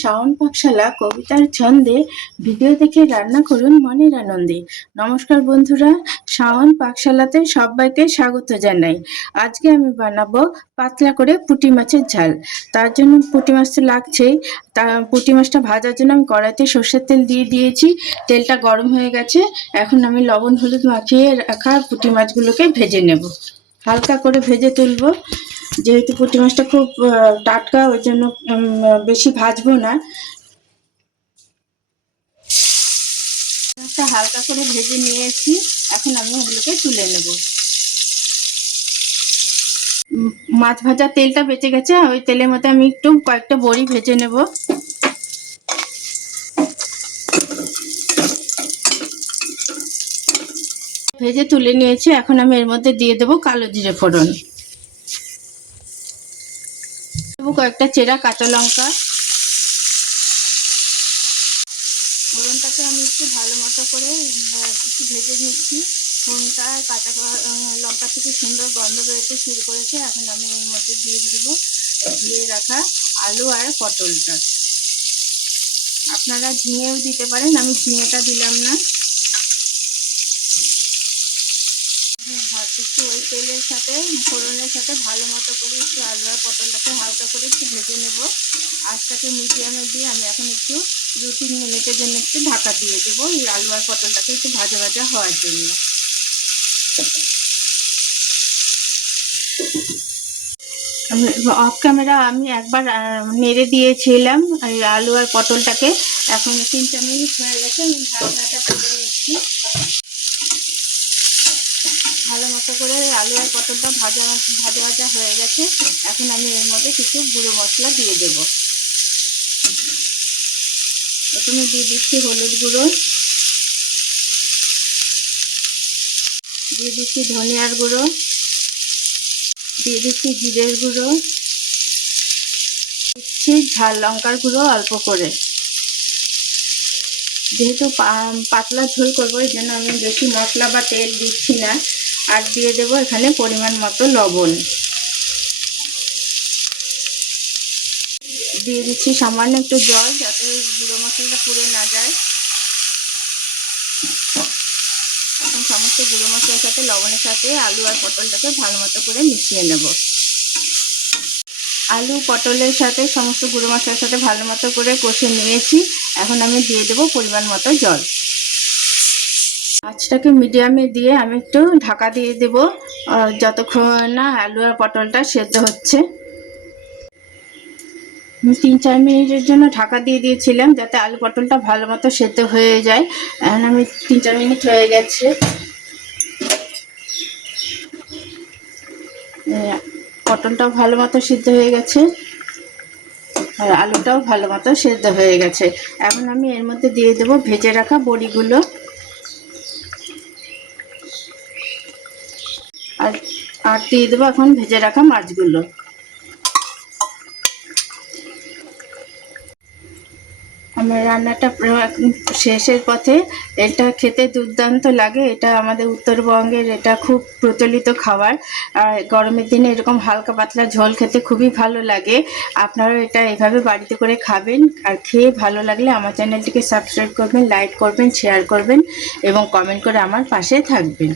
শাওন পাকশালা কবিতার ছন্দে ভিডিও দেখে রান্না করুন মনের আনন্দে। নমস্কার বন্ধুরা, শাওন পাকশালাতে সবাইকে স্বাগত জানাই। আজকে আমি বানাবো পাতলা করে পুঁটি মাছের ঝাল। তার জন্য পুঁটি মাছ তো লাগছেই। পুঁটি মাছটা ভাজার জন্য আমি কড়াইতে সর্ষের তেল দিয়ে দিয়েছি। তেলটা গরম হয়ে গেছে। এখন আমি লবণ হলুদ মাখিয়ে রাখা পুঁটি মাছগুলোকে ভেজে নেব। হালকা করে ভেজে তুলবো। যেহেতু পুঁটি মাছটা খুব টাটকা, ওই জন্য বেশি ভাজবো না। হালকা করে ভেজে নিয়েছি, এখন আমি ওগুলোকে তুলে নেব। মাছ ভাজা তেলটা বেঁচে গেছে, ওই তেলের মধ্যে আমি একটু কয়েকটা বড়ি ভেজে নেব। ভেজে তুলে নিয়েছি, এখন আমি এর মধ্যে দিয়ে দেবো কালো জিরে ফোড়ন, কয়েকটা চেরা কাঁচা লঙ্কা। ফোড়নটাকে আমি একটু ভালো মতো করে একটু ভেজে নিচ্ছি। ফোড়নটা কাঁচা লঙ্কা থেকে সুন্দর গন্ধ বেরোতে শুরু করেছে। এখন আমি এর মধ্যে দিয়ে দেবো ধুয়ে রাখা আলু আর পটলটা। আপনারা ঝিঙেও দিতে পারেন, আমি ঝিঙেটা দিলাম না। একটু ওই তেলের সাথে ফোড়নের সাথে ভালো মতো করে একটু আলু আর পটলটাকে হালকা করে একটু ভেজে নেব। আঁচটাকে মিডিয়ামে দিয়ে আমি এখন একটু 2-3 মিনিটের জন্য একটু ঢাকা দিয়ে দেবো, এই আলু আর পটলটাকে একটু ভাজা ভাজা হওয়ার জন্য। অফ ক্যামেরা আমি একবার নেড়ে দিয়েছিলাম এই আলু আর পটলটাকে। এখন 3-4 মিনিট হয়ে গেছে, আমি ঢাকনাটা তুলে নিচ্ছি। ভালো মতো করে আলু আর পটলটা ভাজা ভাজা হয়ে গেছে। এখন আমি এর মধ্যে কিছু গুঁড়ো মশলা দিয়ে দেব। প্রথমে দিয়ে দিচ্ছি হলুদ গুঁড়ো, দিয়ে দিচ্ছি ধনিয়ার গুঁড়ো, দিয়ে দিচ্ছি জিরের গুঁড়ো, দিচ্ছি ঝাল লঙ্কার গুঁড়ো অল্প করে। যেহেতু পাতলা ঝোল করবো, এই জন্য আমি বেশি মশলা বা তেল দিচ্ছি না। আর দিয়ে দেবো এখানে পরিমাণ মতো লবণ, দিয়ে দিচ্ছি সামান্য একটু জল, যাতে গুঁড়ো মশলাটা পুড়ে না যায়। এখন সমস্ত গুঁড়ো মশলার সাথে লবণের সাথে আলু আর পটলটাকে ভালো মতো করে মিশিয়ে নেব। আলু পটলের সাথে সমস্ত গুঁড়ো মশলার সাথে ভালো মতো করে কষে নিয়েছি। এখন আমি দিয়ে দেবো পরিমাণ মতো জল। আঁচটাকে মিডিয়ামে দিয়ে আমি একটু ঢাকা দিয়ে দেব যতক্ষণ না আলু আর পটলটা সেদ্ধ হচ্ছে। 3-4 মিনিটের জন্য ঢাকা দিয়ে দিয়েছিলাম, যাতে আলু পটলটা ভালো মতো সেদ্ধ হয়ে যায়। এখন আমি 3-4 মিনিট হয়ে গেছে, পটলটাও ভালো মতো সিদ্ধ হয়ে গেছে আর আলুটাও ভালো মতো সেদ্ধ হয়ে গেছে। এখন আমি এর মধ্যে দিয়ে দেবো ভেজে রাখা বড়িগুলো আর দিয়ে দেবো এখন ভেজে রাখা মাছগুলো। আমার রান্নাটা শেষের পথে। এটা খেতে দুর্দান্ত লাগে। এটা আমাদের উত্তরবঙ্গের এটা খুব প্রচলিত খাবার। আর গরমের দিনে এরকম হালকা পাতলা ঝোল খেতে খুবই ভালো লাগে। আপনারা এটা এভাবে বাড়িতে করে খাবেন। আর খেয়ে ভালো লাগলে আমার চ্যানেলটিকে সাবস্ক্রাইব করবেন, লাইক করবেন, শেয়ার করবেন এবং কমেন্ট করে আমার পাশে থাকবেন।